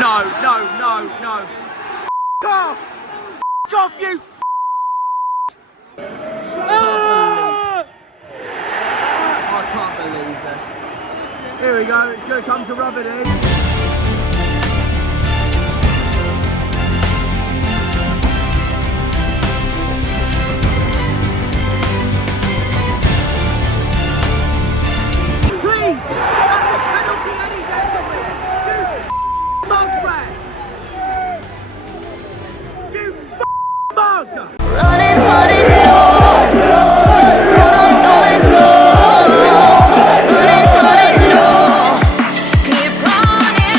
No, no, no, no. F off! F off, you f. I can't believe this. Here we go, it's going to come to Robbery. Please! That's a penalty any day! You mug! You mug! Running, running, no, no. Hold on, going, no, no. Running, running, no. Keep running,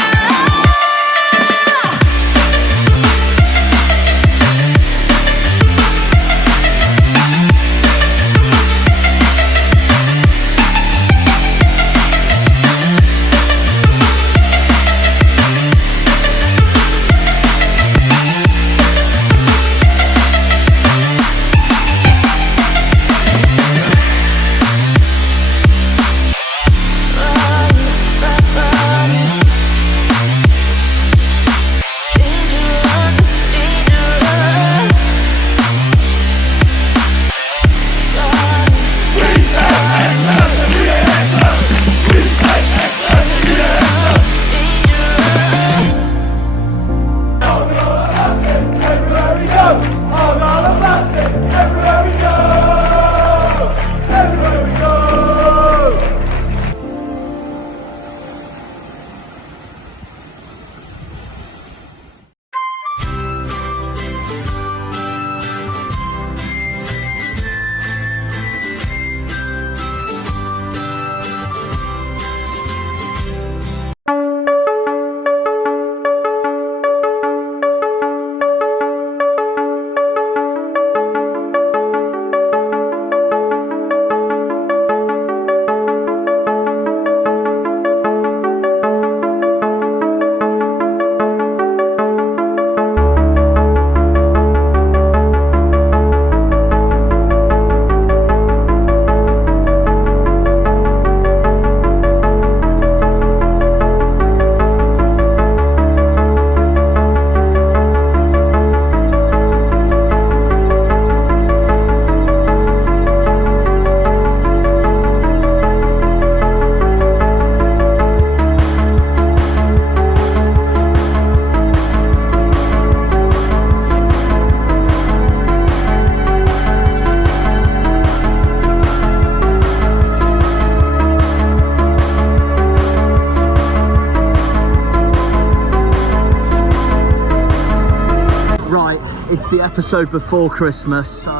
It's the episode before Christmas, so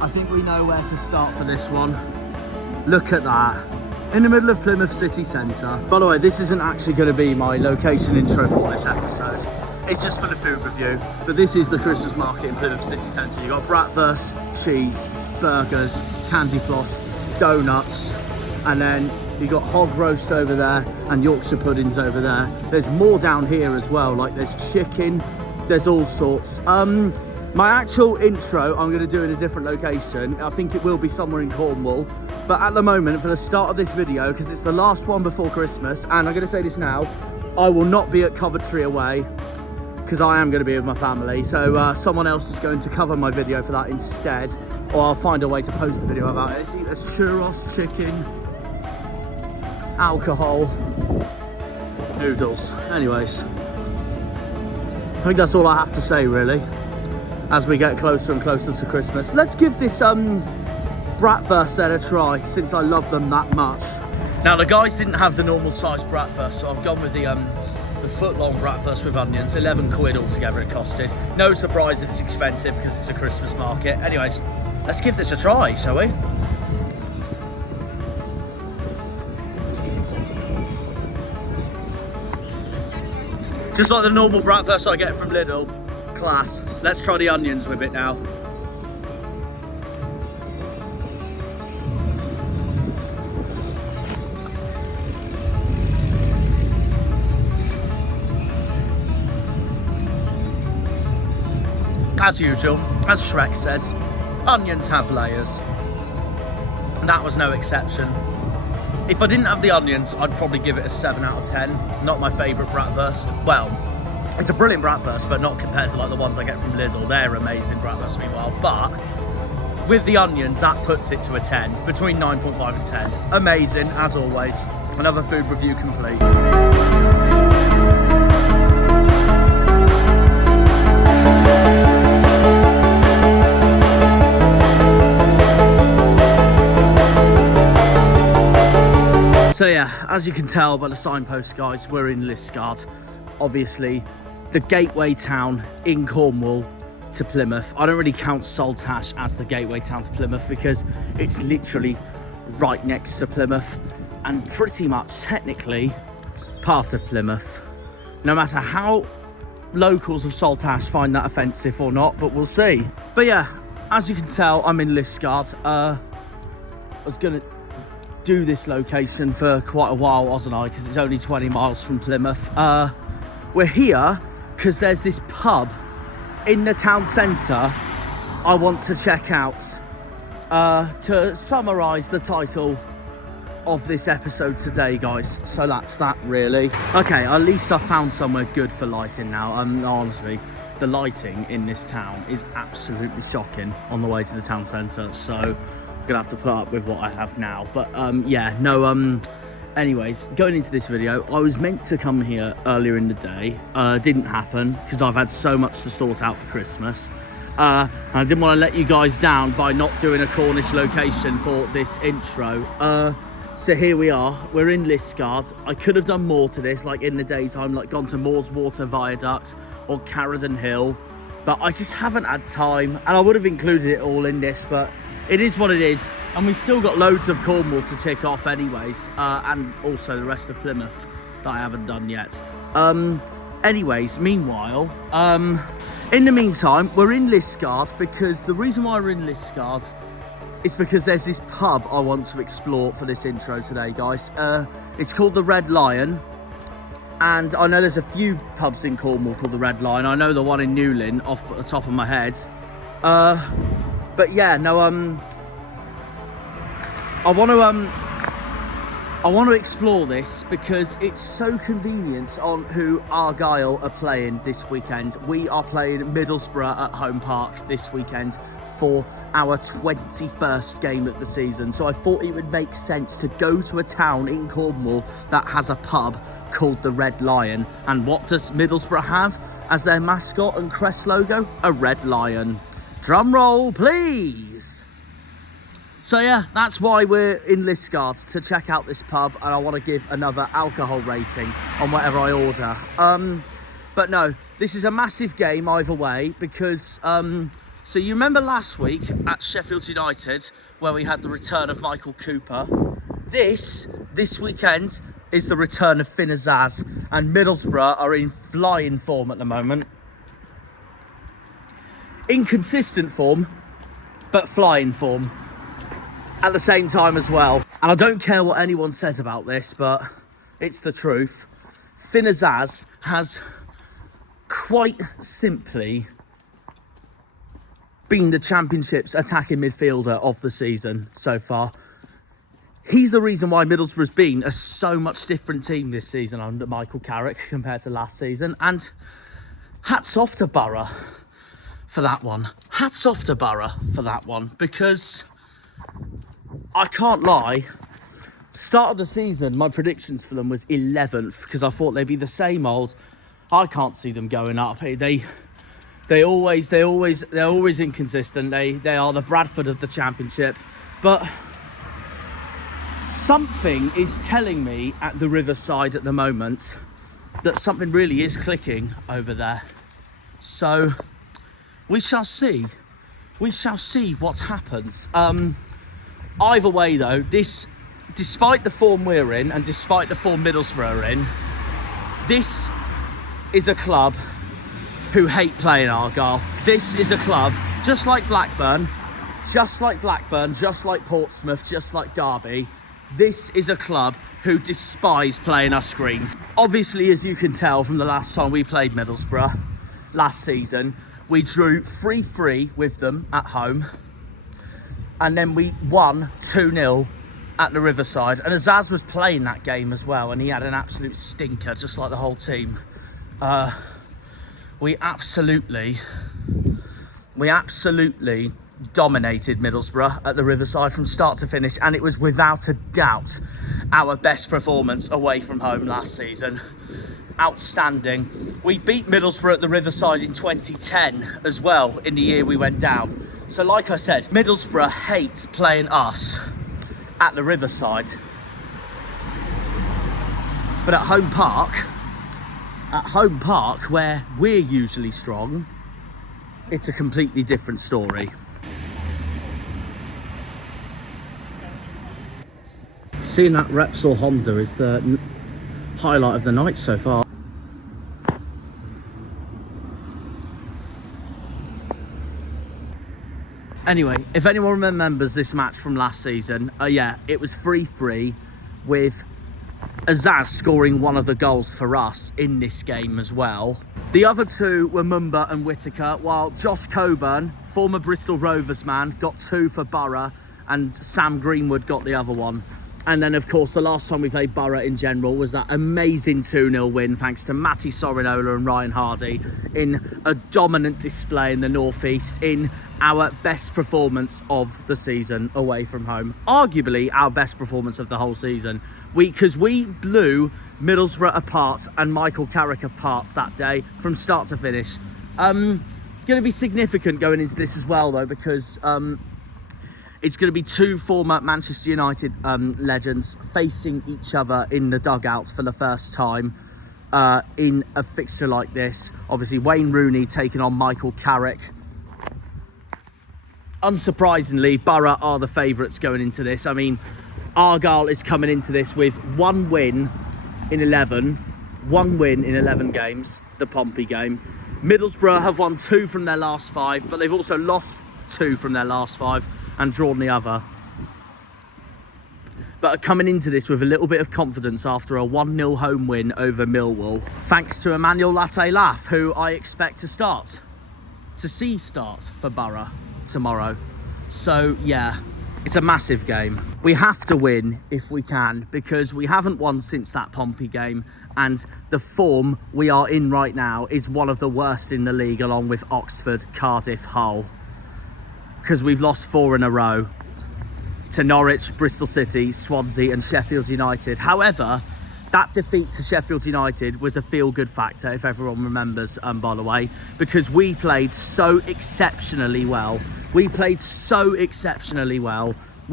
I think we know where to start for this one. Look at that, in the middle of Plymouth city centre. By the way, this isn't actually going to be my location intro for this episode. It's just for the food review. But this is the Christmas market in Plymouth city centre. You've got bratwurst, cheese, burgers, candy floss, donuts, and then you've got hog roast over there and Yorkshire puddings over there. There's more down here as well, like there's chicken. There's all sorts. My actual intro I'm going to do in a different location. I think it will be somewhere in Cornwall. But at the moment, for the start of this video, because it's the last one before Christmas, and I'm going to say this now, I will not be at Coventry away, because I am going to be with my family. So someone else is going to cover my video for that instead, or I'll find a way to post the video about it. See, there's churros, chicken, alcohol, noodles. Anyways, I think that's all I have to say really, as we get closer and closer to Christmas. Let's give this bratwurst then a try, since I love them that much. Now the guys didn't have the normal size bratwurst, so I've gone with the foot-long bratwurst with onions. 11 quid altogether it costed. No surprise it's expensive because it's a Christmas market. Anyways, let's give this a try, shall we? Just like the normal bratwurst I get from Lidl. Class. Let's try the onions with it now. As usual, as Shrek says, onions have layers. And that was no exception. If I didn't have the onions, I'd probably give it a 7 out of 10. Not my favourite bratwurst. Well, it's a brilliant bratwurst, but not compared to like the ones I get from Lidl. They're amazing bratwurst meanwhile. But with the onions, that puts it to a 10. Between 9.5 and 10. Amazing, as always. Another food review complete. So yeah, as you can tell by the signpost, guys, we're in Liskeard. Obviously, the gateway town in Cornwall to Plymouth. I don't really count Saltash as the gateway town to Plymouth because it's literally right next to Plymouth and pretty much technically part of Plymouth. No matter how locals of Saltash find that offensive or not, but we'll see. But yeah, as you can tell, I'm in Liskeard. I was gonna do this location for quite a while, wasn't I? Because it's only 20 miles from Plymouth. We're here because there's this pub in the town centre I want to check out. To summarise the title of this episode today, guys. So that's that, really. Okay, at least I found somewhere good for lighting now. Honestly, the lighting in this town is absolutely shocking on the way to the town centre. So gonna have to put up with what I have now, but yeah, no, anyways, going into this video, I was meant to come here earlier in the day. Didn't happen because I've had so much to sort out for Christmas, and I didn't want to let you guys down by not doing a Cornish location for this intro. So here we are, we're in Liskeard. I could have done more to this, like in the daytime, like gone to Moorswater Viaduct or Carradon Hill, but I just haven't had time, and I would have included it all in this, but it is what it is, and we've still got loads of Cornwall to tick off anyways, and also the rest of Plymouth that I haven't done yet. Anyways, meanwhile, in the meantime, we're in Liskeard because the reason why we're in Liskeard is because there's this pub I want to explore for this intro today, guys. It's called the Red Lion, and I know there's a few pubs in Cornwall called the Red Lion. I know the one in Newlyn off the top of my head. But yeah, no, I want to explore this because it's so convenient on who Argyle are playing this weekend. We are playing Middlesbrough at Home Park this weekend for our 21st game of the season. So I thought it would make sense to go to a town in Cornwall that has a pub called the Red Lion. And what does Middlesbrough have as their mascot and crest logo? A red lion. Drum roll, please. So yeah, that's why we're in Liskeard, to check out this pub, and I want to give another alcohol rating on whatever I order. But no, this is a massive game either way because, so you remember last week at Sheffield United where we had the return of Michael Cooper? This weekend is the return of Penzance, and Middlesbrough are in flying form at the moment. Inconsistent form, but flying form at the same time as well. And I don't care what anyone says about this, but it's the truth. Penzance has quite simply been the Championship's attacking midfielder of the season so far. He's the reason why Middlesbrough's been a so much different team this season under Michael Carrick compared to last season. And hats off to Boro for that one. Hats off to Boro for that one, because I can't lie, start of the season my predictions for them was 11th because I thought they'd be the same old. I can't see them going up. They're always inconsistent. They are the Bradford of the Championship, but something is telling me at the Riverside at the moment that something really is clicking over there. So we shall see. We shall see what happens. Either way though, this, despite the form we're in and despite the form Middlesbrough are in, this is a club who hate playing Argyle. This is a club, just like Blackburn, just like Portsmouth, just like Derby, this is a club who despise playing our screens. Obviously, as you can tell from the last time we played Middlesbrough last season, we drew 3-3 with them at home, and then we won 2-0 at the Riverside, and Azaz was playing that game as well, and he had an absolute stinker, just like the whole team. We absolutely dominated Middlesbrough at the Riverside from start to finish, and it was without a doubt our best performance away from home last season. Outstanding. We beat Middlesbrough at the Riverside in 2010 as well, in the year we went down. So like I said, Middlesbrough hate playing us at the Riverside. But at home park, where we're usually strong, it's a completely different story. Seeing that Repsol Honda is the highlight of the night so far. Anyway, if anyone remembers this match from last season, yeah, it was 3-3 with Azaz scoring one of the goals for us in this game as well. The other two were Mumba and Whittaker, while Josh Coburn, former Bristol Rovers man, got 2 for Boro, and Sam Greenwood got the other one. And then, of course, the last time we played Boro in general was that amazing 2-0 win, thanks to Matty Sorinola and Ryan Hardy, in a dominant display in the North East, in our best performance of the season away from home. Arguably our best performance of the whole season. Because we blew Middlesbrough apart and Michael Carrick apart that day from start to finish. It's going to be significant going into this as well, though, because it's going to be 2 former Manchester United legends facing each other in the dugouts for the first time in a fixture like this. Obviously, Wayne Rooney taking on Michael Carrick. Unsurprisingly, Boro are the favourites going into this. I mean, Argyle is coming into this with 1 win in 11. 1 win in 11 games, the Pompey game. Middlesbrough have won 2 from their last 5, but they've also lost 2 from their last 5 and drawn the other. But are coming into this with a little bit of confidence after a 1-0 home win over Millwall, thanks to Emmanuel Latte Laff, who I expect to start for Boro tomorrow. So yeah, it's a massive game. We have to win if we can, because we haven't won since that Pompey game, and the form we are in right now is one of the worst in the league, along with Oxford, Cardiff, Hull, because we've lost 4 in a row to Norwich, Bristol City, Swansea and Sheffield United. However, that defeat to Sheffield United was a feel-good factor, if everyone remembers, by the way, because we played so exceptionally well. We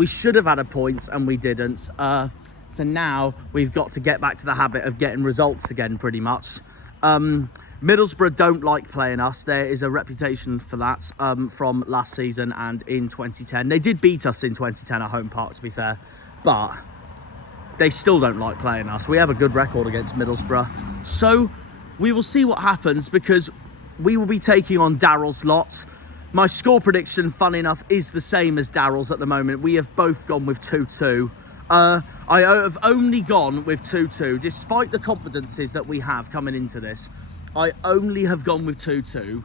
should have had a point and we didn't. So now we've got to get back to the habit of getting results again, pretty much. Middlesbrough don't like playing us. There is a reputation for that from last season and in 2010. They did beat us in 2010 at home park, to be fair, but they still don't like playing us. We have a good record against Middlesbrough. So we will see what happens, because we will be taking on Daryl's lot. My score prediction, fun enough, is the same as Daryl's at the moment. We have both gone with 2-2. I have only gone with 2-2, despite the confidences that we have coming into this. I only have gone with 2-2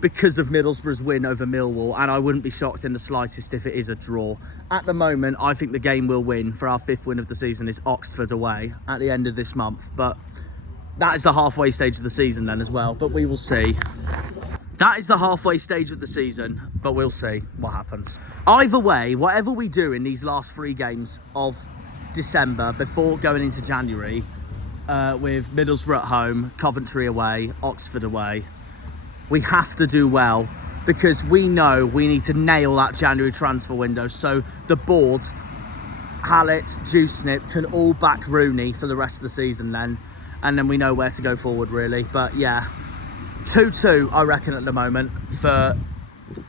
because of Middlesbrough's win over Millwall, and I wouldn't be shocked in the slightest if it is a draw. At the moment, I think the game we'll win for our 5th win of the season is Oxford away at the end of this month, but that is the halfway stage of the season then as well, but we will see. That is the halfway stage of the season, but we'll see what happens. Either way, whatever we do in these last 3 games of December before going into January, with Middlesbrough at home, Coventry away, Oxford away, we have to do well, because we know we need to nail that January transfer window, so the board, Hallett, Juicenip can all back Rooney for the rest of the season then, and then we know where to go forward, really. But yeah, 2-2 I reckon at the moment for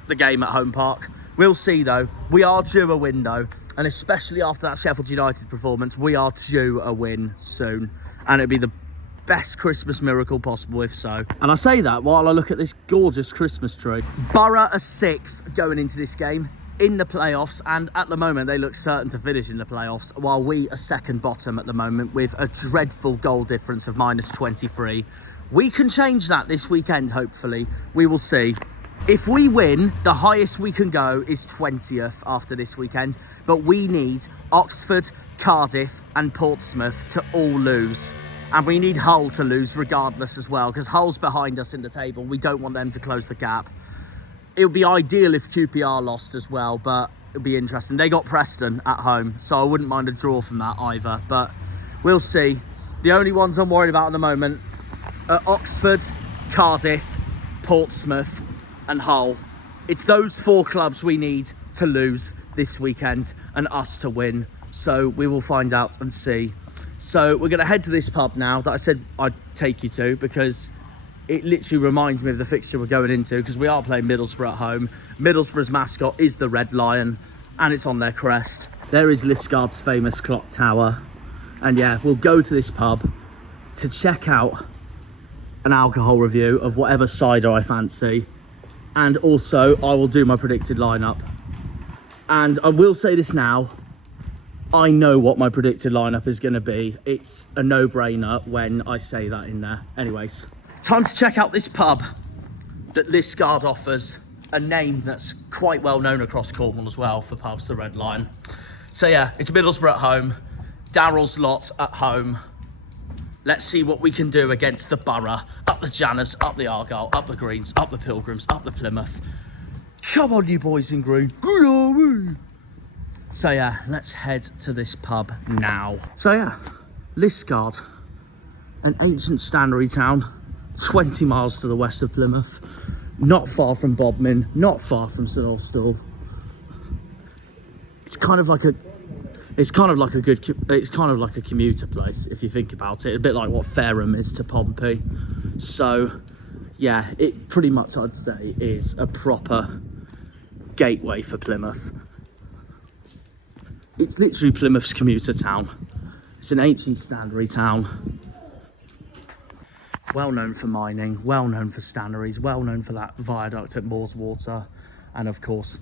the game at home park. We'll see though. We are due a win though, and especially after that Sheffield United performance, we are due a win soon, and it'd be the best Christmas miracle possible if so. And I say that while I look at this gorgeous Christmas tree. Boro are 6th going into this game in the playoffs, and at the moment they look certain to finish in the playoffs, while we are 2nd bottom at the moment with a dreadful goal difference of -23. We can change that this weekend, hopefully. We will see. If we win, the highest we can go is 20th after this weekend. but we need Oxford, Cardiff and Portsmouth to all lose. And we need Hull to lose regardless as well, because Hull's behind us in the table. We don't want them to close the gap. It would be ideal if QPR lost as well, but it would be interesting. They got Preston at home, so I wouldn't mind a draw from that either, but we'll see. The only ones I'm worried about at the moment are Oxford, Cardiff, Portsmouth and Hull. It's those 4 clubs we need to lose this weekend and us to win. So we will find out and see. So we're going to head to this pub now that I said I'd take you to, because it literally reminds me of the fixture we're going into, because we are playing Middlesbrough at home. Middlesbrough's mascot is the Red Lion and it's on their crest. There is Liskeard's famous clock tower. And yeah, we'll go to this pub to check out an alcohol review of whatever cider I fancy. And also I will do my predicted lineup. And I will say this now, I know what my predicted lineup is going to be. It's a no-brainer when I say that in there. Anyways, time to check out this pub that Liskeard offers, a name that's quite well known across Cornwall as well for pubs, the Red Lion. So yeah, it's Middlesbrough at home, Darrell's lot at home. Let's see what we can do against the Boro, up the Janners, up the Argyle, up the Greens, up the Pilgrims, up the Plymouth. Come on, you boys in green. So yeah, let's head to this pub now. So yeah, Liskeard, an ancient stannery town, 20 miles to the west of Plymouth, not far from Bodmin, not far from St Austell. It's kind of like a commuter place if you think about it, a bit like what Fareham is to Pompey. So yeah, it pretty much, I'd say, is a proper gateway for Plymouth. It's literally Plymouth's commuter town. It's an ancient stannery town. Well known for mining, well known for stanneries, well known for that viaduct at Moorswater, and of course,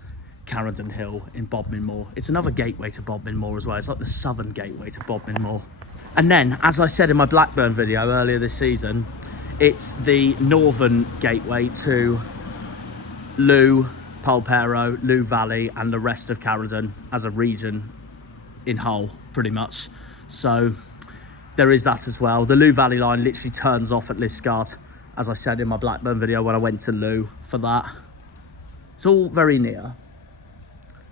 Carrington Hill in Bodmin Moor. It's another gateway to Bodmin Moor as well. It's like the southern gateway to Bodmin Moor. And then, as I said in my Blackburn video earlier this season, it's the northern gateway to Looe, Polperro, Looe Valley, and the rest of Carrington as a region in Hull, pretty much. So there is that as well. The Looe Valley line literally turns off at Liskeard, as I said in my Blackburn video when I went to Looe for that. It's all very near.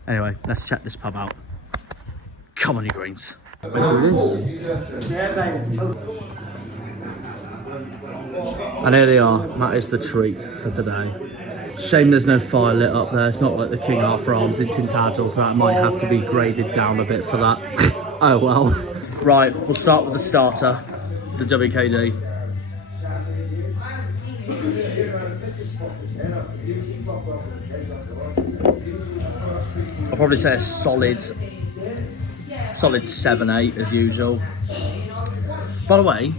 Anyway, let's check this pub out. Come on, you greens. There it is. And here they are. That is the treat for today. Shame there's no fire lit up there. It's not like the King Arthur Arms in Tintagel, so that might have to be graded down a bit for that. Oh well. Right, we'll start with the starter, the WKD. I'll probably say a solid 7-8 as usual. By the way,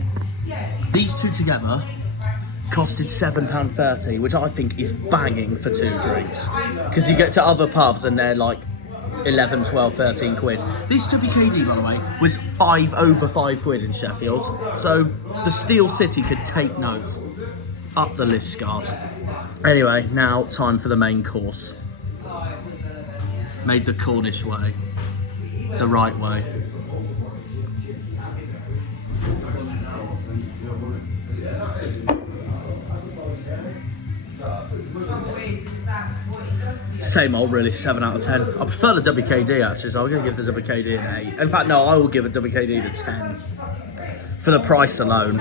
these two together costed £7.30, which I think is banging for 2 drinks. Because you get to other pubs and they're like 11, 12, 13 quid. This WKD, by the way, was over 5 quid in Sheffield. So the Steel City could take notes. Up the Liskeard. Anyway, now time for the main course. Made the Cornish way, the right way. Same old, really, 7 out of 10. I prefer the WKD actually, so I'm going to give the WKD an 8. In fact, no, I will give a WKD a 10. For the price alone.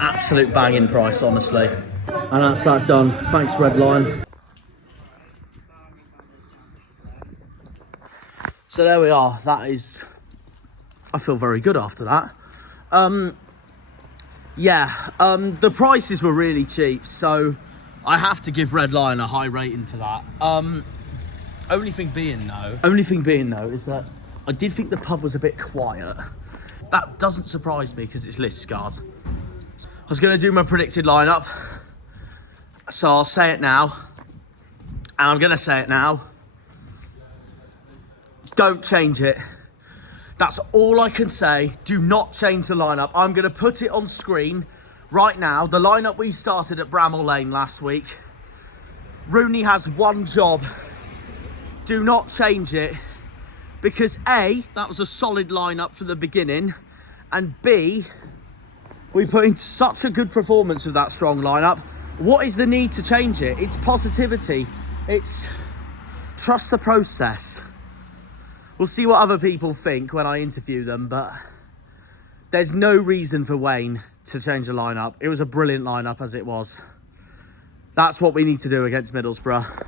Absolute banging price, honestly. And that's that done. Thanks, Red Lion. So there we are. That is... I feel very good after that. The prices were really cheap, so I have to give Red Lion a high rating for that. Only thing being though is that I did think the pub was a bit quiet. That doesn't surprise me because it's Liskeard. I was going to do my predicted lineup, so I'll say it now, and I'm going to say it now. Don't change it. That's all I can say. Do not change the lineup. I'm going to put it on screen right now. The lineup we started at Bramall Lane last week. Rooney has one job do not change it, because A, that was a solid lineup from the beginning, and B, we put in such a good performance with that strong lineup. What is the need to change it? It's positivity. It's trust the process. We'll see what other people think when I interview them, but there's no reason for Wayne to change the lineup. It was a brilliant lineup as it was. That's what we need to do against Middlesbrough.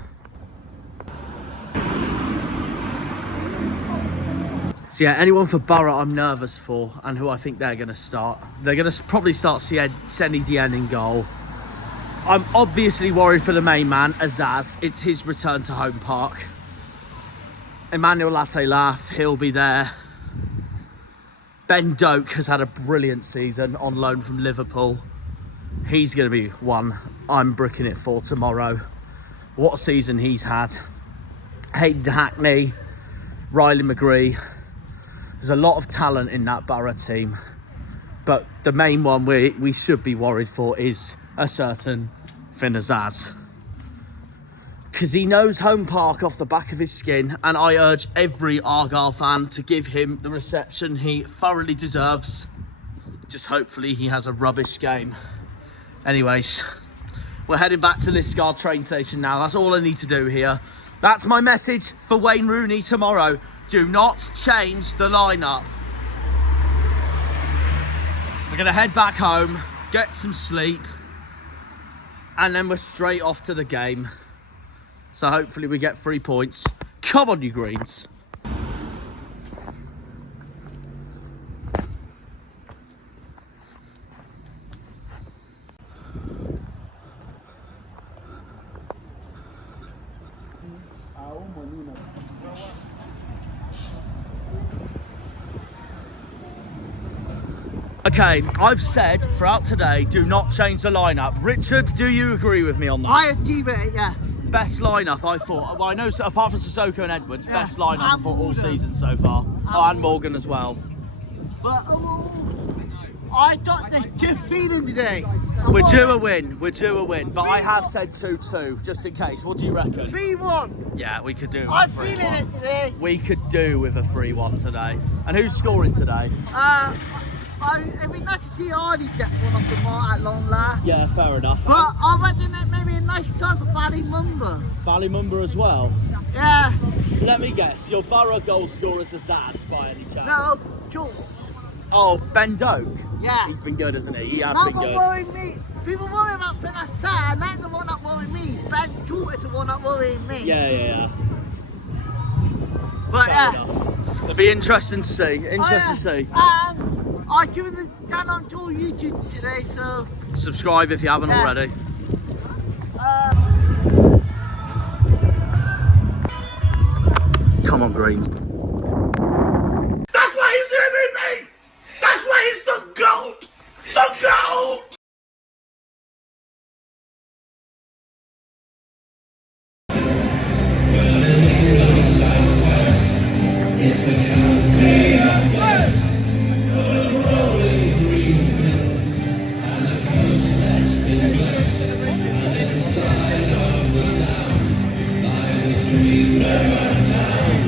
So yeah, anyone for Boro I'm nervous for, and who I think they're going to start. They're going to probably start Senny Dien in goal. I'm obviously worried for the main man, Azaz. It's his return to home park. Emmanuel Latte-Laugh, he'll be there. Ben Doak has had a brilliant season on loan from Liverpool. He's going to be one I'm bricking it for tomorrow. What a season he's had. Hayden Hackney, Riley McGree. There's a lot of talent in that Boro team. But the main one we should be worried for is a certain Finn Azaz. Because he knows home park off the back of his skin, and I urge every Argyle fan to give him the reception he thoroughly deserves. Just hopefully he has a rubbish game. Anyways, we're heading back to Liskeard train station now. That's all I need to do here. That's my message for Wayne Rooney tomorrow. Do not change the lineup. We're going to head back home, get some sleep, and then we're straight off to the game. So hopefully we get 3 points. Come on, you Greens. Okay, I've said throughout today, do not change the lineup. Richard, do you agree with me on that? I agree with it, yeah. Best lineup, I thought. Well, I know, apart from Sissoko and Edwards, best lineup I thought all season so far. And Morgan as well. But I got this good feeling today. We're due a win. We're due a win. But I have said 2-2, just in case. What do you reckon? 3-1. Yeah, we could do. I'm feeling it today. We could do with a 3-1 today. And who's scoring today? It'd be nice to see Ardy get one off the mark at long last. Yeah, fair enough. But I reckon it may be a nice time for Ballymumba. Ballymumba as well? Yeah. Let me guess, your Boro goal scorer's Azaz by any chance? No, George. Oh, Ben Doak? Yeah. He's been good, hasn't he? He has Not been good. worrying me. People worry about Finn Assad, and that's the one that worrying me. Ben George is the one that worrying me. Yeah. But fair enough. It'll be interesting to see. Interesting to see. I've given the channel on YouTube today, so Subscribe if you haven't already. Come on, Greens. That's why he's the MVP! That's why he's the GOAT! The GOAT! It's the county of West, the rolling green hills, and the coast that's been blessed, and inside of the sound, by the stream river town,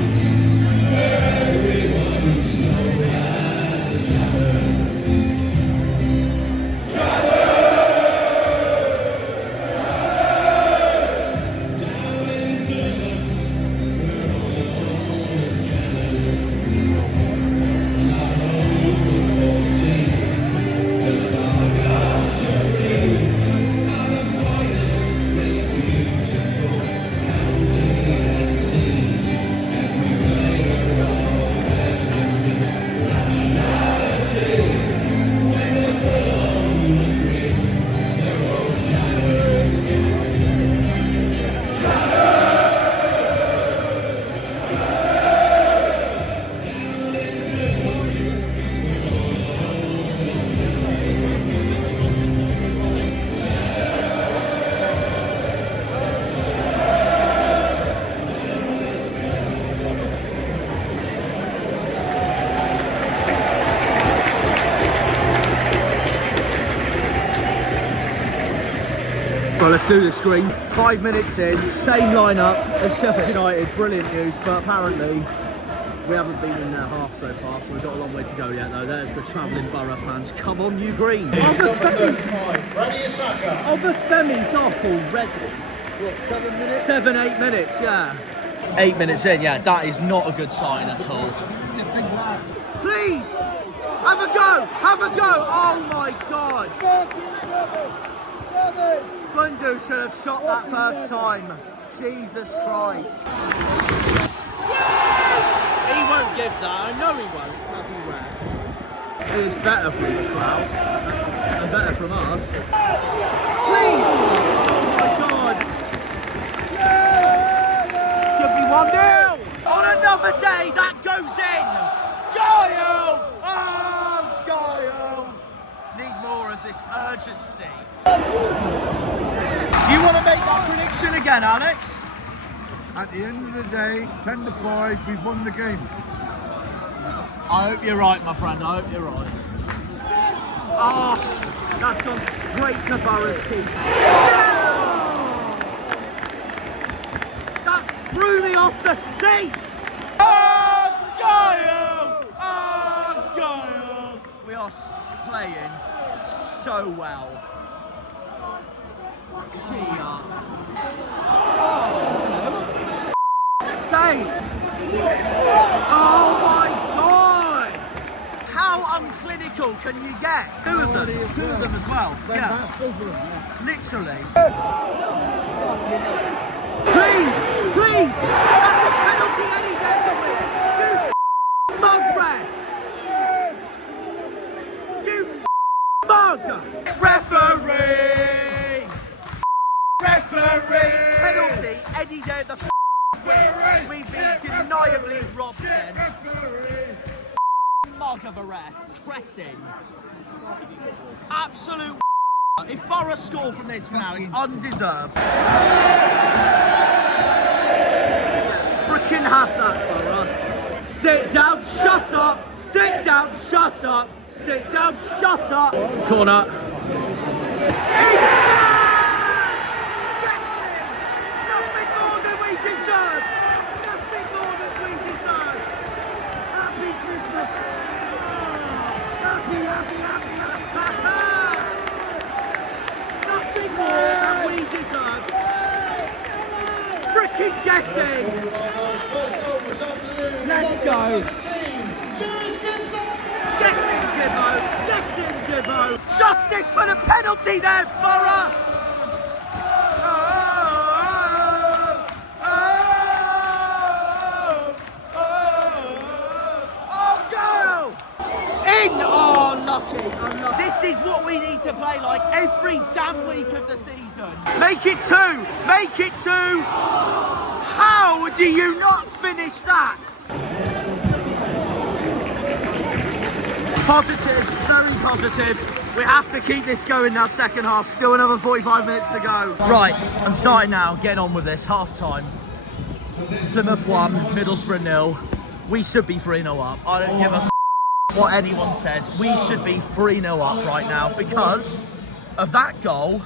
Let's do this, Green. 5 minutes in, same lineup as Sheffield United. Brilliant news, but apparently we haven't been in their half so far, so we've got a long way to go yet, though. There's the travelling Borough fans. Come on, you Green. Obafemi's off already. What, 7 minutes? 7, 8 minutes, yeah. 8 minutes in, yeah, that is not a good sign at all. It's a big laugh. Please, have a go, have a go. Oh my God. Bundu should have shot that first time. Jesus Christ. He won't give that, I know he won't. It is better from the crowd and better from us. Please! Oh my God! Should be 1-0! On another day, that goes in! Goyle! Oh, Goyle! Need more of this urgency. Do you want to make that prediction again, Alex? At the end of the day, 10-5, we've won the game. I hope you're right, my friend. I hope you're right. Oh, that's gone straight to Borough's keeper. That threw me off the seat. Oh, Goyle! Oh, Goyle! We are playing so well. Gee up. Save! Oh my God! How unclinical can you get? Two of them as well. Yeah. Literally. Please! Please! That's a penalty any day for me! You mug rat! You mug! Referee! Referee! Penalty any day of the we've been deniably robbed then. Mug of a ref. Cretin. Absolute. If Borough score from this now, it's undeserved. Freaking have that, Borough. Sit down, shut up. Sit down, shut up. Sit down, shut up. Corner. Nothing more than we deserve. Nothing more than we deserve. Happy Christmas. Happy. Nothing more than we deserve. Freaking getting. Let's go. Get in, Gibbo. Get in, Gibbo. Justice for the penalty there, Borough. Oh, lucky. This is what we need to play like every damn week of the season. Make it 2. Make it 2. How do you not finish that? Positive, very positive. We have to keep this going now, second half. Still another 45 minutes to go. Right, I'm starting now. Get on with this. Half time. Plymouth 1, Middlesbrough 0. We should be 3-0 up. I don't give a what anyone says. We should be 3-0 up right now because of that goal,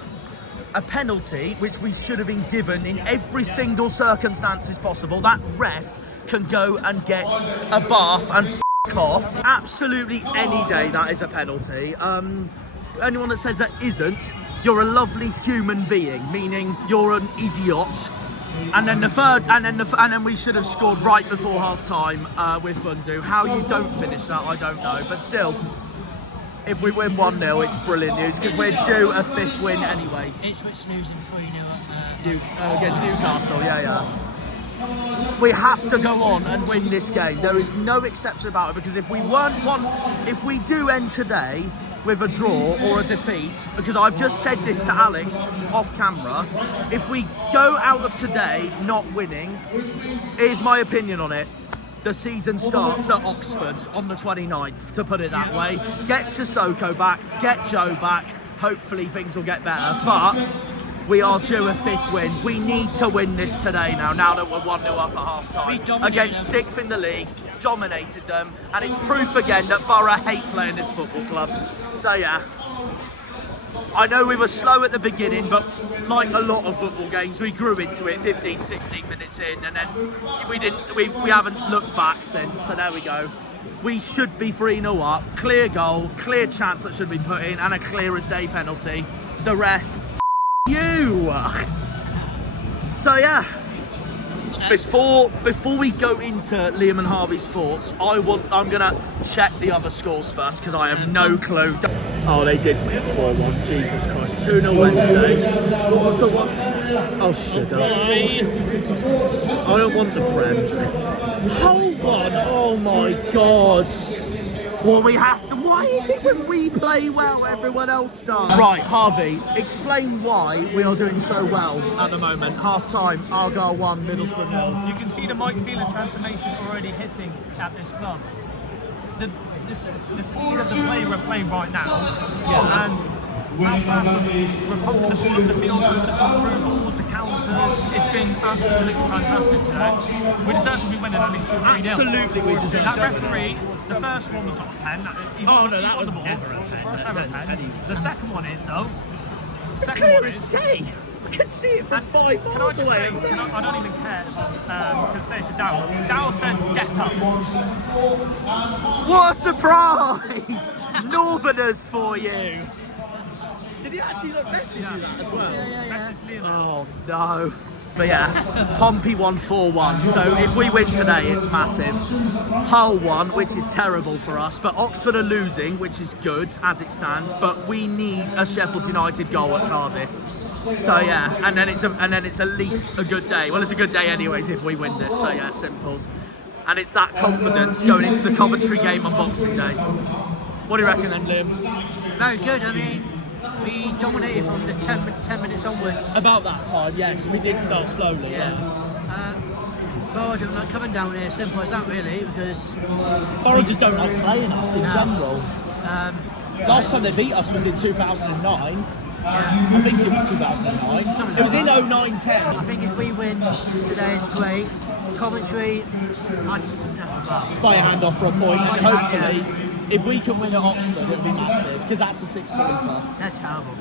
a penalty which we should have been given in every single circumstances possible. That ref can go and get a bath and f*** off. Absolutely any day that is a penalty. Anyone that says that isn't, you're a lovely human being, meaning you're an idiot. And then the third, and then we should have scored right before half time with Bundu. How you don't finish that, I don't know. But still, if we win 1-0, it's brilliant news because we're due a 5th win anyways. Ipswich losing 3-0 Against Newcastle, yeah. We have to go on and win this game. There is no exception about it because if we do end today with a draw or a defeat, because I've just said this to Alex off camera, if we go out of today not winning, here's my opinion on it. The season starts at Oxford on the 29th, to put it that way. Get Sissoko back, get Joe back, hopefully things will get better, but we are due a 5th win. We need to win this today now that we're 1-0 up at half time. Against 6th in the league, dominated them, and it's proof again that Borough hate playing this football club. So yeah, I know we were slow at the beginning, but like a lot of football games, we grew into it 15, 16 minutes in, and then we haven't looked back since, so there we go. We should be 3-0 up, clear goal, clear chance that should be put in, and a clear as day penalty. The ref, you! So yeah, before we go into Liam and Harvey's thoughts, I'm gonna check the other scores first because I have no clue. Oh, they did win 4-1. Jesus Christ, 2-0 Wednesday. What was the one? Oh sugar. I don't want the Prem. Hold on. Oh my God. Well, we have to. Why is it when we play well, everyone else does? Right, Harvey, explain why we are doing so well at the moment. Half time, Argyle 1, Middlesbrough 0. You can see the Mike Phelan transformation already hitting at this club. The speed of the play we're playing right now, and how fast we're pumping the ball up the field over the top through balls, the counters. It's been absolutely fantastic today. We deserve to be winning at least 2-3-0. Absolutely, we deserve that to. referee. The first one was not a pen. That was never a pen. First ever pen. The second one is though. It's clear as day. I can see it from 5 Can I miles just away. say, I don't even care to say it to Dow. Dow said, get up. What a surprise! Northerners for you. Did he actually message you that as well? Message Liam. Oh no. But yeah, Pompey won 4-1, so if we win today, it's massive. Hull won, which is terrible for us, but Oxford are losing, which is good as it stands, but we need a Sheffield United goal at Cardiff. So yeah, and then it's at least a good day. Well, it's a good day anyways if we win this, so yeah, simples. And it's that confidence going into the Coventry game on Boxing Day. What do you reckon then, Liam? Very good, I mean, we dominated from the 10 minutes onwards. About that time, yes, we did start slowly. Boro don't like coming down here, simple as that really, because Boro just don't like playing us in general. Last time they beat us was in 2009. I think it was 2009. It was in 09-10. I think if we win today, it's great. Coventry, By a hand-off for a point, and hopefully, if we can win at Oxford, it'll be massive, because that's a 6-pointer. that's horrible.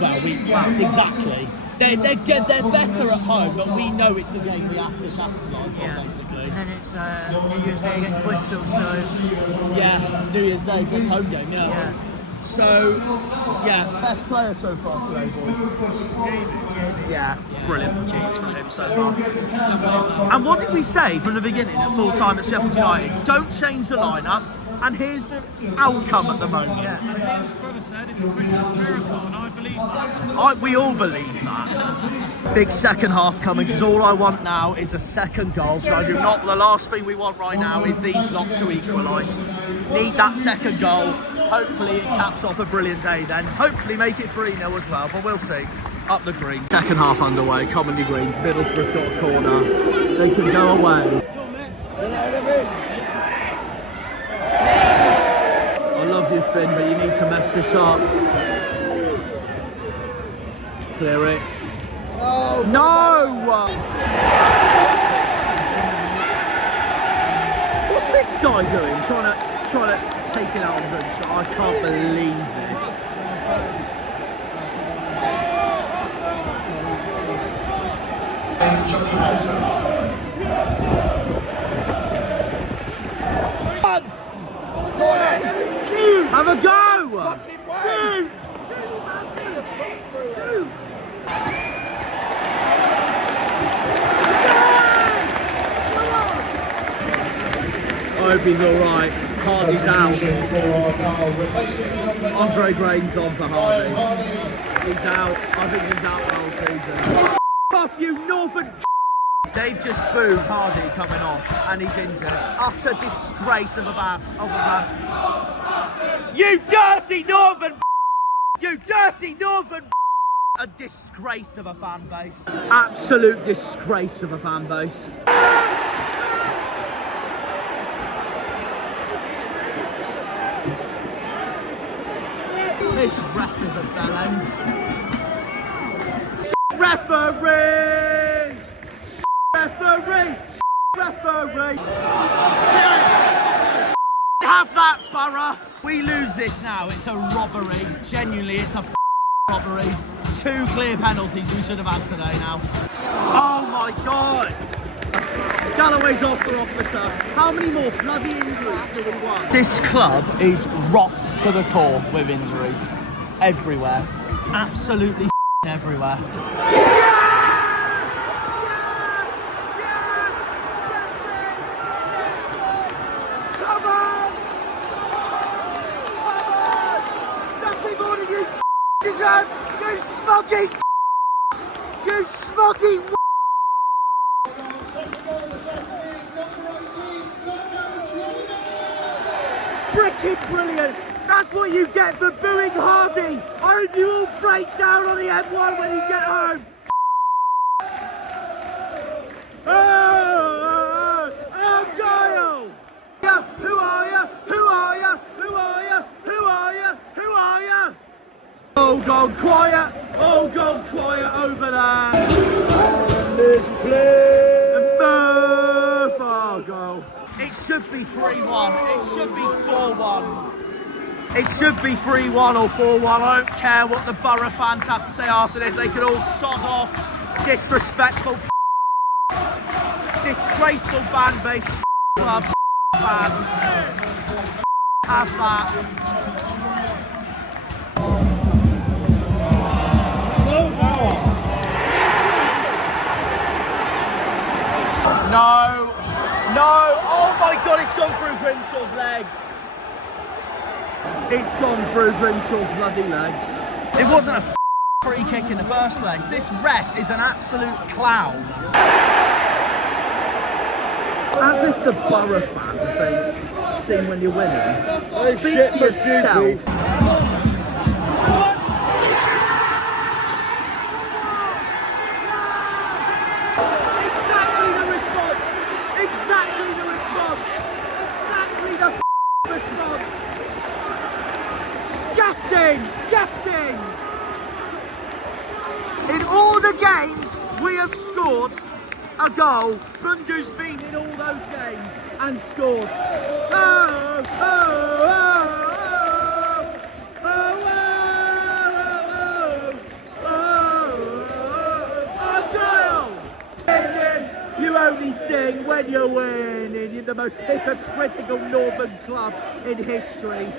Well, exactly. They're better at home, but we know it's a game we have to capitalise on, basically. And then it's New Year's Day against Bristol, so... Yeah, New Year's Day, so it's home game, yeah. So, yeah, best player so far today, boys. Yeah, brilliant cheats from him so far. And what did we say from the beginning at full time at Sheffield United? Don't change the lineup, and here's the outcome at the moment. Yeah, as Liam's brother said, it's a Christmas miracle, and I believe that. We all believe that. Big second half coming, because all I want now is a second goal. So I do not. The last thing we want right now is these not to equalise. Need that second goal. Hopefully it caps off a brilliant day then. Hopefully make it 3-0 as well, but we'll see. Up the green. Second half underway, Commonly Greens. Middlesbrough's got a corner. They can go away. I love you, Finn, but you need to mess this up. Clear it. No! What's this guy doing? Trying to take it out of the shot. I can't believe this. Shoot! Have a go! Shoot! Shoot! I hope he's alright. Hardy's out. Andre Grain's on for Hardy. He's out. I think he's out the whole season. Off you Northern. They've just booed Hardy coming off, and he's injured. Utter disgrace of a man. You dirty Northern. You dirty Northern. A disgrace of a fan base. Absolute disgrace of a fan base. This ref is a bell end. Referee! Referee! Referee! Have that, Borough! We lose this now, it's a robbery. Genuinely, it's a Robbery. 2 clear penalties we should have had today now. Oh my God! Galloway's off for officer. How many more bloody injuries do we want? This club is rocked for the core with injuries. Everywhere. Absolutely everywhere. Come on! Nothing more than you deserve! You smoggy! You smoggy! Freaking brilliant! That's what you get for booing Hardy! I hope you all break down on the M1 when you get home! Argyle! Yeah, who are you? Who are you? Who are you? Who are you? Who are you? Oh, go quiet! Oh, go quiet over there! Plymouth Argyle! It should be 3-1. It should be 4-1. It should be 3-1 or 4-1. I don't care what the Borough fans have to say after this. They can all sod off. Disrespectful, disgraceful band-based club fans. Have that. No. No. Oh my God, it's gone through Grimshaw's legs. It's gone through Grimshaw's bloody legs. It wasn't a free kick in the first place. This ref is an absolute clown. As if the Borough fans are saying, sing when you're winning. Speak for yourself. Exactly the response. Exactly the response. Exactly the response. Getting! In all the games we have scored a goal, Bundu's been in all those games and scored. Oh, oh, oh, oh, oh, oh, oh, Argyle! You only sing when you're winning. You're the most hypocritical northern club in history.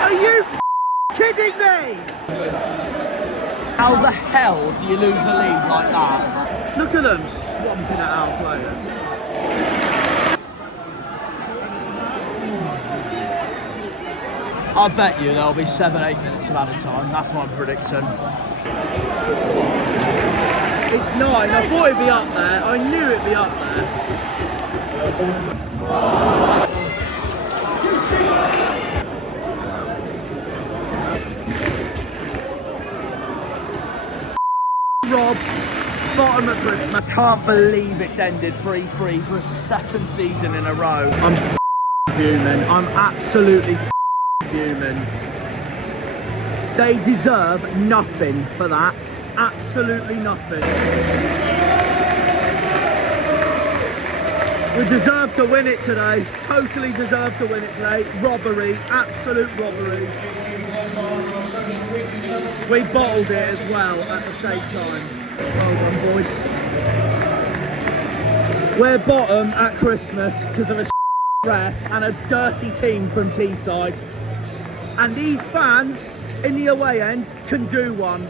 Are you kidding me? How the hell do you lose a lead like that? Look at them swamping at our players. I bet you there'll be 7-8 minutes of added time. That's my prediction. It's 9. I thought it'd be up there. I knew it'd be up there. Robbed. Bottom of Christmas. I can't believe it's ended 3-3 for a second season in a row. I'm fuming. I'm absolutely fuming. They deserve nothing for that. Absolutely nothing. We deserve to win it today. Totally deserve to win it today. Robbery. Absolute robbery. We bottled it as well at the same time. Well done, boys. We're bottom at Christmas because of a ref and a dirty team from Teesside. And these fans in the away end can do one.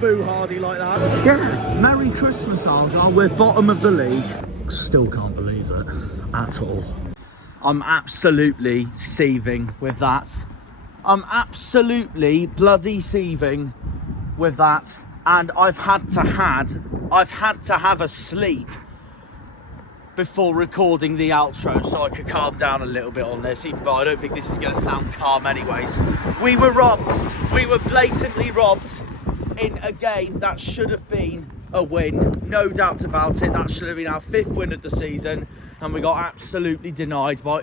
Boo Hardy like that. Yeah, Merry Christmas, Argyle. We're bottom of the league. Still can't believe it at all. I'm absolutely seething with that. I'm absolutely bloody seething with that. And I've had to have a sleep before recording the outro so I could calm down a little bit on this, even though I don't think this is going to sound calm anyways. We were robbed. We were blatantly robbed in a game that should have been a win. No doubt about it. That should have been our 5th win of the season, and we got absolutely denied by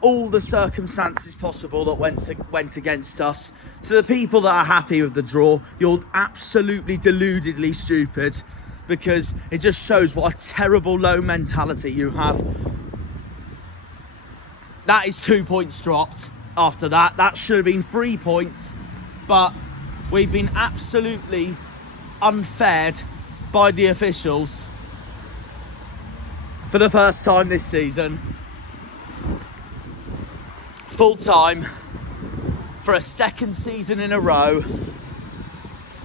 all the circumstances possible that went against us. To the people that are happy with the draw, you're absolutely deludedly stupid. because it just shows what a terrible low mentality you have. That is 2 points dropped after that. That should have been 3 points, but we've been absolutely unfaired by the officials for the first time this season. Full time for a second season in a row.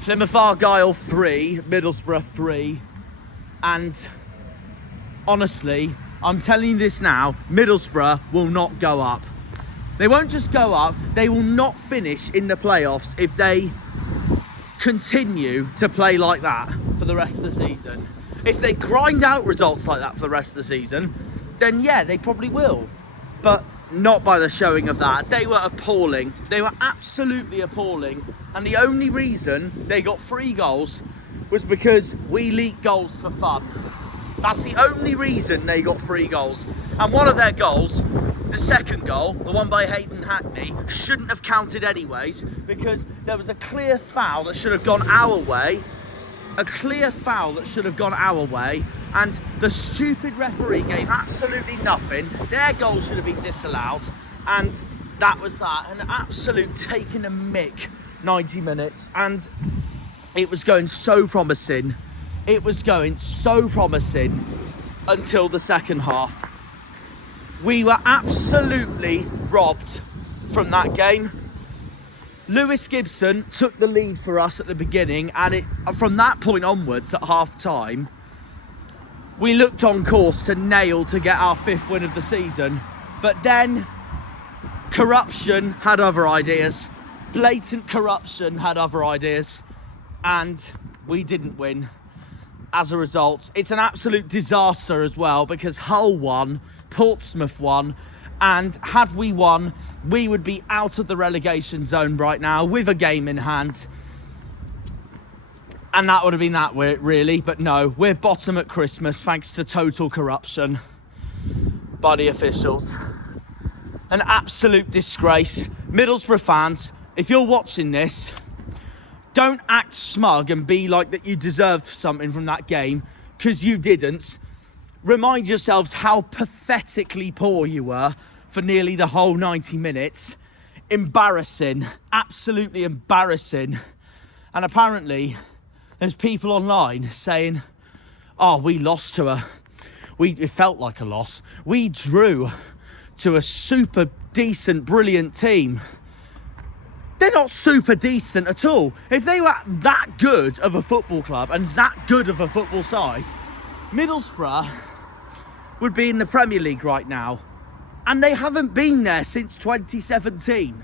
Plymouth Argyle 3, Middlesbrough 3, and honestly, I'm telling you this now, Middlesbrough will not go up. They won't just go up, they will not finish in the playoffs if they continue to play like that for the rest of the season. If they grind out results like that for the rest of the season, then yeah, they probably will. But not by the showing of that. They were appalling. They were absolutely appalling. And the only reason they got 3 goals was because we leaked goals for fun. That's the only reason they got 3 goals. And one of their goals, the second goal, the one by Hayden Hackney, shouldn't have counted anyways, because there was a clear foul that should have gone our way. A clear foul that should have gone our way, and the stupid referee gave absolutely nothing. Their goal should have been disallowed, and that was that. An absolute taking a mick 90 minutes, and it was going so promising. It was going so promising until the second half. We were absolutely robbed from that game. Lewis Gibson took the lead for us at the beginning, and from that point onwards at half time, we looked on course to nail to get our 5th win of the season. But then corruption had other ideas. Blatant corruption had other ideas, and we didn't win as a result. It's an absolute disaster as well, because Hull won, Portsmouth won, and had we won, we would be out of the relegation zone right now with a game in hand. And that would have been that really, but no, we're bottom at Christmas thanks to total corruption by the officials. An absolute disgrace. Middlesbrough fans, if you're watching this, don't act smug and be like that you deserved something from that game, because you didn't. Remind yourselves how pathetically poor you were for nearly the whole 90 minutes. Embarrassing, absolutely embarrassing. And apparently there's people online saying, oh, we lost to it felt like a loss. We drew to a super decent, brilliant team. They're not super decent at all. If they were that good of a football club and that good of a football side, Middlesbrough would be in the Premier League right now. And they haven't been there since 2017.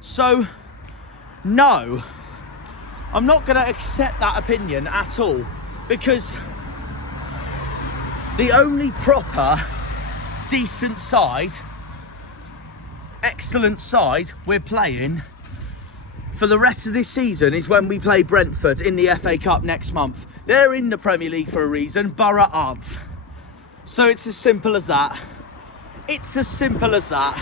So, no, I'm not going to accept that opinion at all, because the only proper, decent side, excellent side we're playing for the rest of this season is when we play Brentford in the FA Cup next month. They're in the Premier League for a reason, Boro aren't. So it's as simple as that. It's as simple as that.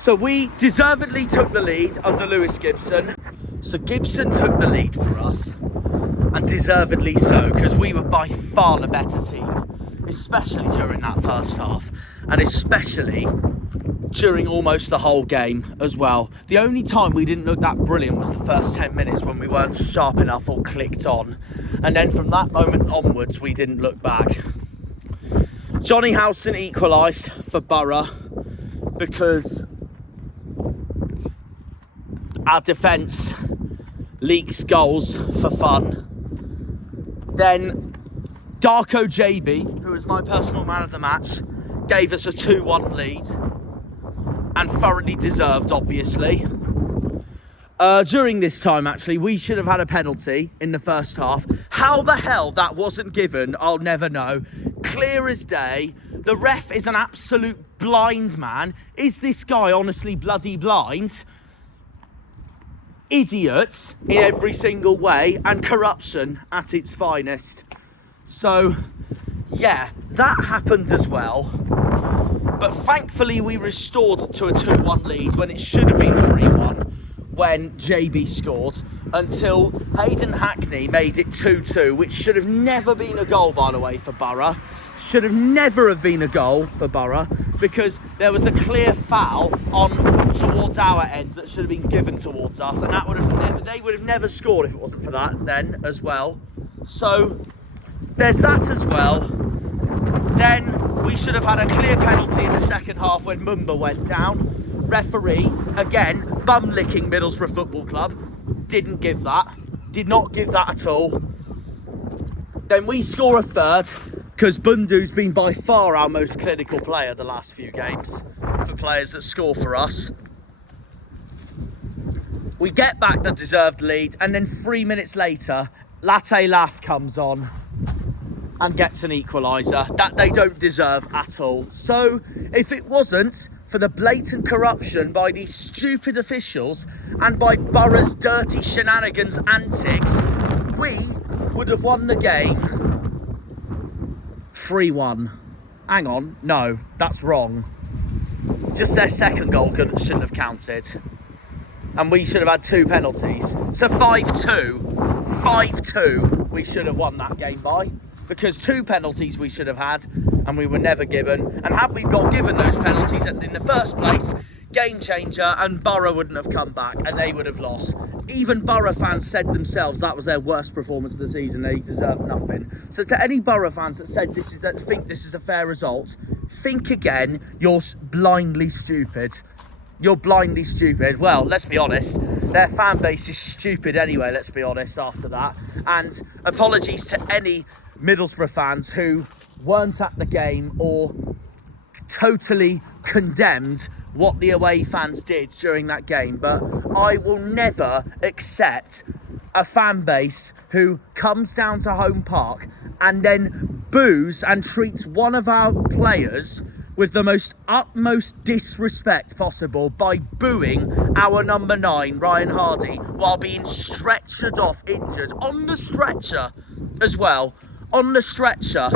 So we deservedly took the lead under Lewis Gibson. So Gibson took the lead for us, and deservedly so, because we were by far the better team, especially during that first half, and especially during almost the whole game as well. The only time we didn't look that brilliant was the first 10 minutes when we weren't sharp enough or clicked on. And then from that moment onwards, we didn't look back. Johnny Howson equalised for Boro because our defence leaks goals for fun. Then Darko JB, who was my personal man of the match, gave us a 2-1 lead, and thoroughly deserved, obviously. During this time, actually, we should have had a penalty in the first half. How the hell that wasn't given, I'll never know. Clear as day. The ref is an absolute blind man. Is this guy honestly bloody blind? Idiots in every single way, and corruption at its finest. So, yeah, that happened as well. But thankfully we restored to a 2-1 lead when it should have been 3-1. when JB scored until Hayden Hackney made it 2-2, which should have never been a goal, by the way, for Boro. Should have never have been a goal for Boro, because there was a clear foul on towards our end that should have been given towards us, and that would have never, they would have never scored if it wasn't for that then as well. So there's that as well. Then we should have had a clear penalty in the second half when Mumba went down. Referee, again, bum-licking Middlesbrough Football Club, didn't give that. Did not give that at all. Then we score a third, because Bundu's been by far our most clinical player the last few games for players that score for us. We get back the deserved lead, and then 3 minutes later, Latte Laugh comes on and gets an equaliser that they don't deserve at all. So if it wasn't for the blatant corruption by these stupid officials and by Boro's dirty shenanigans antics, we would have won the game 3-1. Hang on, no, that's wrong. Just their second goal shouldn't have counted. And we should have had 2 penalties. So 5-2, we should have won that game by. Because 2 penalties we should have had, and we were never given. And had we got given those penalties in the first place, game changer, and Boro wouldn't have come back, and they would have lost. Even Boro fans said themselves that was their worst performance of the season. They deserved nothing. So to any Boro fans that said think this is a fair result, think again. You're blindly stupid. You're blindly stupid. Well, let's be honest, their fan base is stupid anyway, let's be honest, after that. And apologies to any Middlesbrough fans who weren't at the game or totally condemned what the away fans did during that game, but I will never accept a fan base who comes down to Home Park and then boos and treats one of our players with the most utmost disrespect possible by booing our number 9, Ryan Hardy, while being stretchered off injured on the stretcher as well. On the stretcher.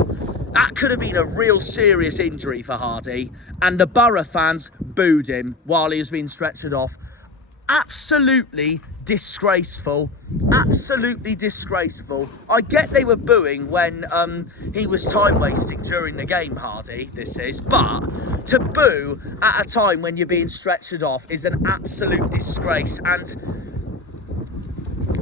That could have been a real serious injury for Hardy, and the Boro fans booed him while he was being stretchered off. Absolutely disgraceful. Absolutely disgraceful. I get they were booing when he was time wasting during the game, Hardy, this is, but to boo at a time when you're being stretchered off is an absolute disgrace, and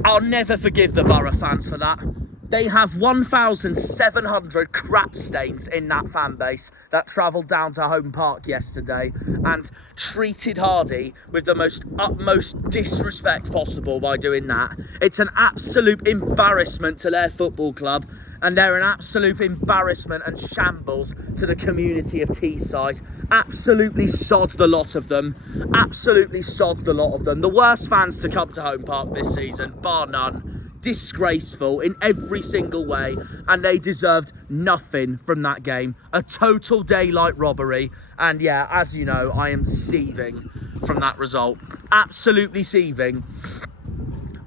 I'll never forgive the Boro fans for that. They have 1,700 crap stains in that fan base that travelled down to Home Park yesterday and treated Hardy with the most utmost disrespect possible by doing that. It's an absolute embarrassment to their football club, and they're an absolute embarrassment and shambles to the community of Teesside. Absolutely sod the lot of them. Absolutely sod the lot of them. The worst fans to come to Home Park this season, bar none. Disgraceful in every single way, and they deserved nothing from that game. A total daylight robbery, and yeah, as you know, I am seething from that result. Absolutely seething.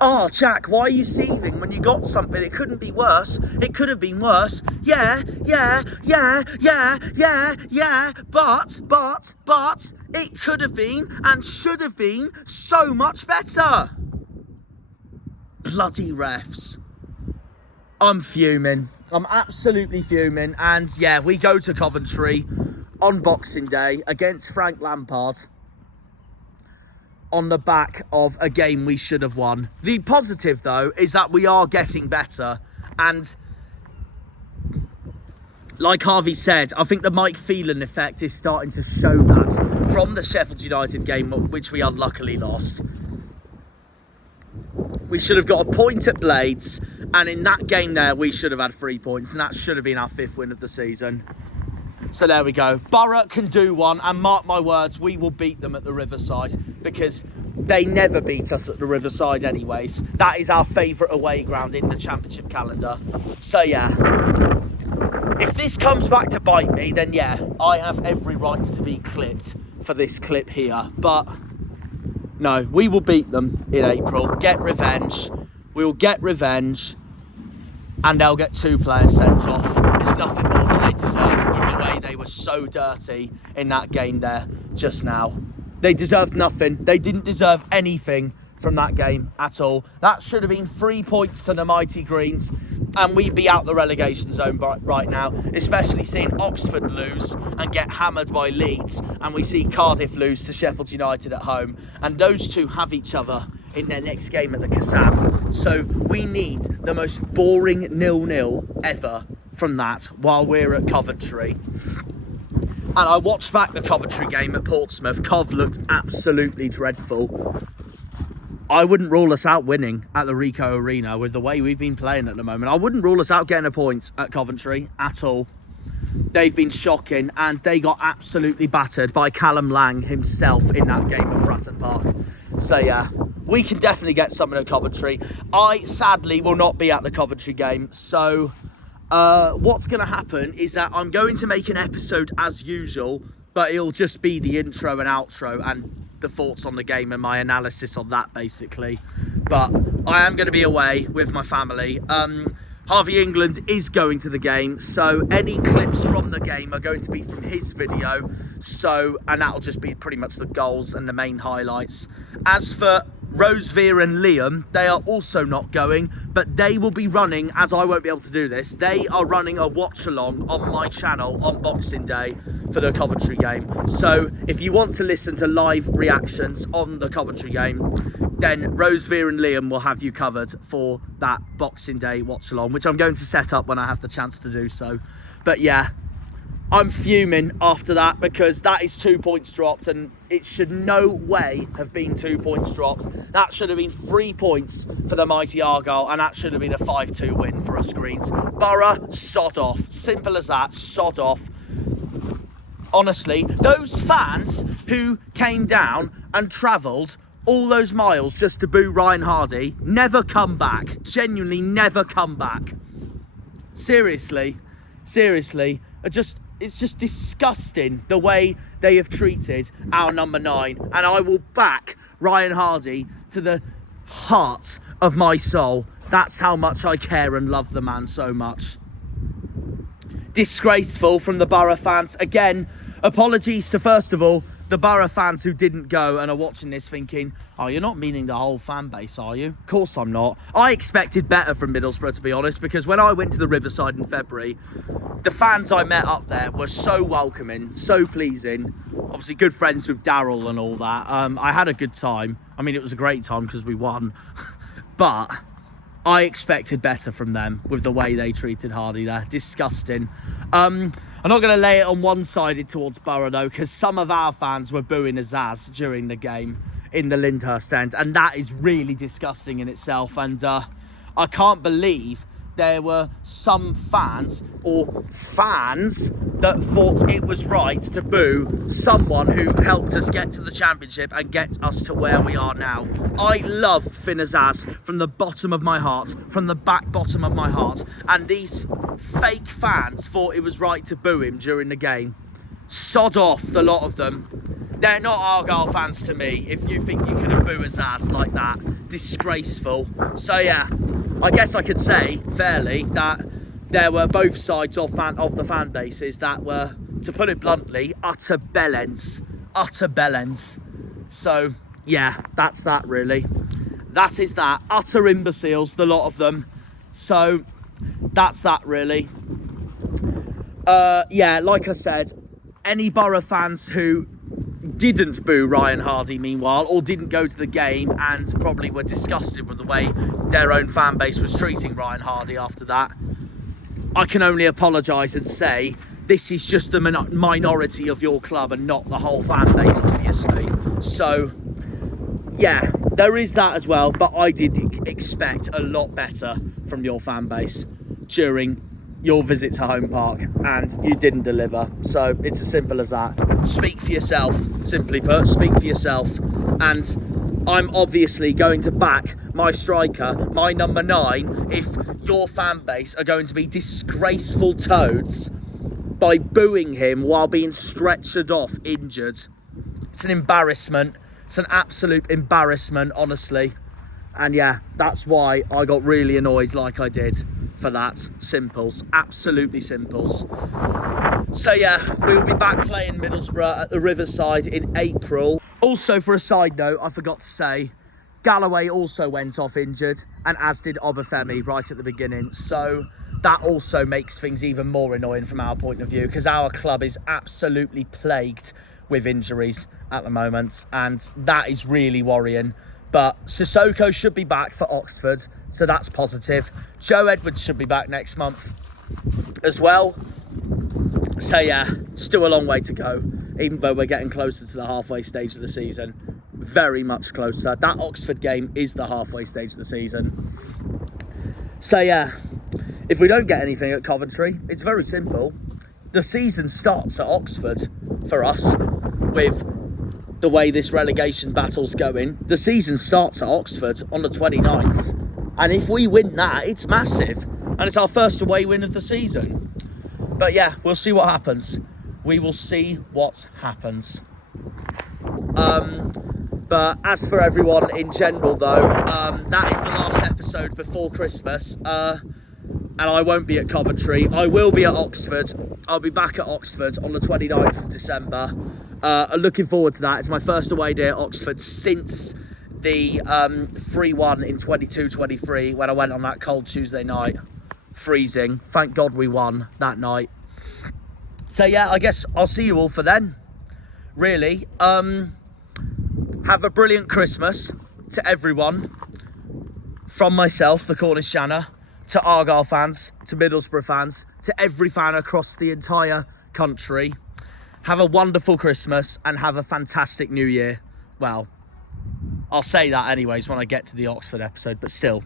Oh, Jack, why are you seething when you got something? It couldn't be worse. It could have been worse. Yeah, but it could have been and should have been so much better. Bloody refs. I'm fuming. I'm absolutely fuming. And yeah, we go to Coventry on Boxing Day against Frank Lampard on the back of a game we should have won. The positive, though, is that we are getting better. And like Harvey said, I think the Mike Phelan effect is starting to show that from the Sheffield United game, which we unluckily lost. We should have got a point at Blades, and in that game there, we should have had 3 points, and that should have been our 5th win of the season. So there we go. Boro can do one, and mark my words, we will beat them at the Riverside, because they never beat us at the Riverside anyways. That is our favourite away ground in the Championship calendar. So yeah, if this comes back to bite me, then yeah, I have every right to be clipped for this clip here, but no, we will beat them in April. Get revenge. We will get revenge. And they'll get 2 players sent off. It's nothing more than they deserve with the way they were so dirty in that game there just now. They deserved nothing. They didn't deserve anything from that game at all. That should have been 3 points to the mighty Greens, and we'd be out the relegation zone right now, especially seeing Oxford lose and get hammered by Leeds, and we see Cardiff lose to Sheffield United at home, and those two have each other in their next game at the Kassam. So we need the most boring 0-0 ever from that while we're at Coventry. And I watched back the Coventry game at Portsmouth. Cov looked absolutely dreadful. I wouldn't rule us out winning at the Rico Arena with the way we've been playing at the moment. I wouldn't rule us out getting a point at Coventry at all. They've been shocking, and they got absolutely battered by Callum Lang himself in that game at Fratton Park. So yeah, we can definitely get something at Coventry. I sadly will not be at the Coventry game, so what's going to happen is that I'm going to make an episode as usual, but it'll just be the intro and outro and the thoughts on the game and my analysis on that, basically. But I am going to be away with my family. Harvey England is going to the game, so any clips from the game are going to be from his video, and that'll just be pretty much the goals and the main highlights. As for Rosevear and Liam, they are also not going, but they will be running, as I won't be able to do this, they are running a watch along on my channel on Boxing Day for the Coventry game. So if you want to listen to live reactions on the Coventry game, then Rosevear and Liam will have you covered for that Boxing Day watch along, which I'm going to set up when I have the chance to do so. But yeah, I'm fuming after that, because that is 2 points dropped, and it should no way have been 2 points dropped. That should have been 3 points for the mighty Argyle, and that should have been a 5-2 win for us Greens. Boro, sod off. Simple as that, sod off. Honestly, those fans who came down and travelled all those miles just to boo Ryan Hardy, never come back. Genuinely never come back. Seriously, it's just disgusting the way they have treated our number 9, and I will back Ryan Hardy to the heart of my soul. That's how much I care and love the man so much. Disgraceful from the Boro fans. Again, apologies to, first of all, the Boro fans who didn't go and are watching this thinking, oh, you're not meaning the whole fan base, are you? Of course I'm not. I expected better from Middlesbrough, to be honest, because when I went to the Riverside in February, the fans I met up there were so welcoming, so pleasing. Obviously good friends with Daryl and all that. I had a good time. I mean, it was a great time because we won. But I expected better from them with the way they treated Hardy there. Disgusting. I'm not going to lay it on one-sided towards Boro, though, because some of our fans were booing Azaz during the game in the Lyndhurst end, and that is really disgusting in itself. And I can't believe there were some fans that thought it was right to boo someone who helped us get to the championship and get us to where we are now. I love Finn Azaz from the bottom of my heart, from the back bottom of my heart, and these fake fans thought it was right to boo him during the game. Sod off, the lot of them. They're not Argyle fans to me if you think you can boo Azaz like that. Disgraceful. So yeah, I guess I could say fairly that there were both sides of the fan bases that were, to put it bluntly, utter bellends. Utter bellends. So yeah, that's that really. That is that. Utter imbeciles, the lot of them. So that's that really. Yeah, like I said, any Boro fans who didn't boo Ryan Hardy meanwhile, or didn't go to the game and probably were disgusted with the way their own fan base was treating Ryan Hardy after that, I can only apologise and say this is just the minority of your club and not the whole fan base, obviously. So yeah, there is that as well, but I did expect a lot better from your fan base during your visit to Home Park, and you didn't deliver. So it's as simple as that. Speak for yourself, simply put. Speak for yourself. And I'm obviously going to back my striker, my number 9, if your fan base are going to be disgraceful toads by booing him while being stretchered off injured. It's an embarrassment. It's an absolute embarrassment, honestly. And yeah, that's why I got really annoyed like I did for that. Simples, absolutely simples. So yeah, we will be back playing Middlesbrough at the Riverside in April. Also, for a side note, I forgot to say, Galloway also went off injured, and as did Obafemi right at the beginning. So that also makes things even more annoying from our point of view, because our club is absolutely plagued with injuries at the moment, and that is really worrying. But Sissoko should be back for Oxford, so that's positive. Joe Edwards should be back next month as well. So yeah, still a long way to go, even though we're getting closer to the halfway stage of the season. Very much closer. That Oxford game is the halfway stage of the season. So yeah, if we don't get anything at Coventry, it's very simple. The season starts at Oxford for us, with the way this relegation battle's going. The season starts at Oxford on the 29th. And if we win that, it's massive. And it's our first away win of the season. But yeah, we'll see what happens. We will see what happens. But as for everyone in general though, that is the last episode before Christmas. And I won't be at Coventry. I will be at Oxford. I'll be back at Oxford on the 29th of December. Looking forward to that. It's my first away day at Oxford since the 3-1 in 22-23 when I went on that cold Tuesday night. Freezing. Thank God we won that night. So yeah, I guess I'll see you all for then. Really. Have a brilliant Christmas to everyone. From myself, the Cornish Janner, to Argyle fans, to Middlesbrough fans, to every fan across the entire country. Have a wonderful Christmas and have a fantastic New Year. Well, I'll say that anyways when I get to the Oxford episode, but still,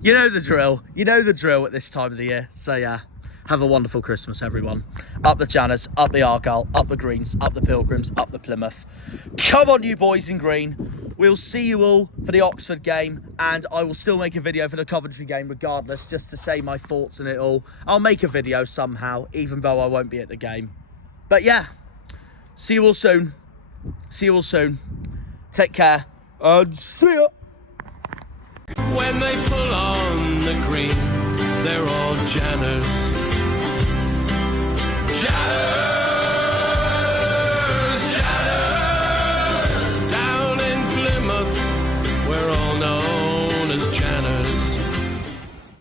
you know the drill. You know the drill at this time of the year. So yeah, have a wonderful Christmas, everyone. Up the Janners, up the Argyle, up the Greens, up the Pilgrims, up the Plymouth. Come on, you boys in green. We'll see you all for the Oxford game, and I will still make a video for the Coventry game regardless, just to say my thoughts on it all. I'll make a video somehow, even though I won't be at the game. But yeah, see you all soon. See you all soon. Take care, and see ya. When they pull on the green, they're all Janners.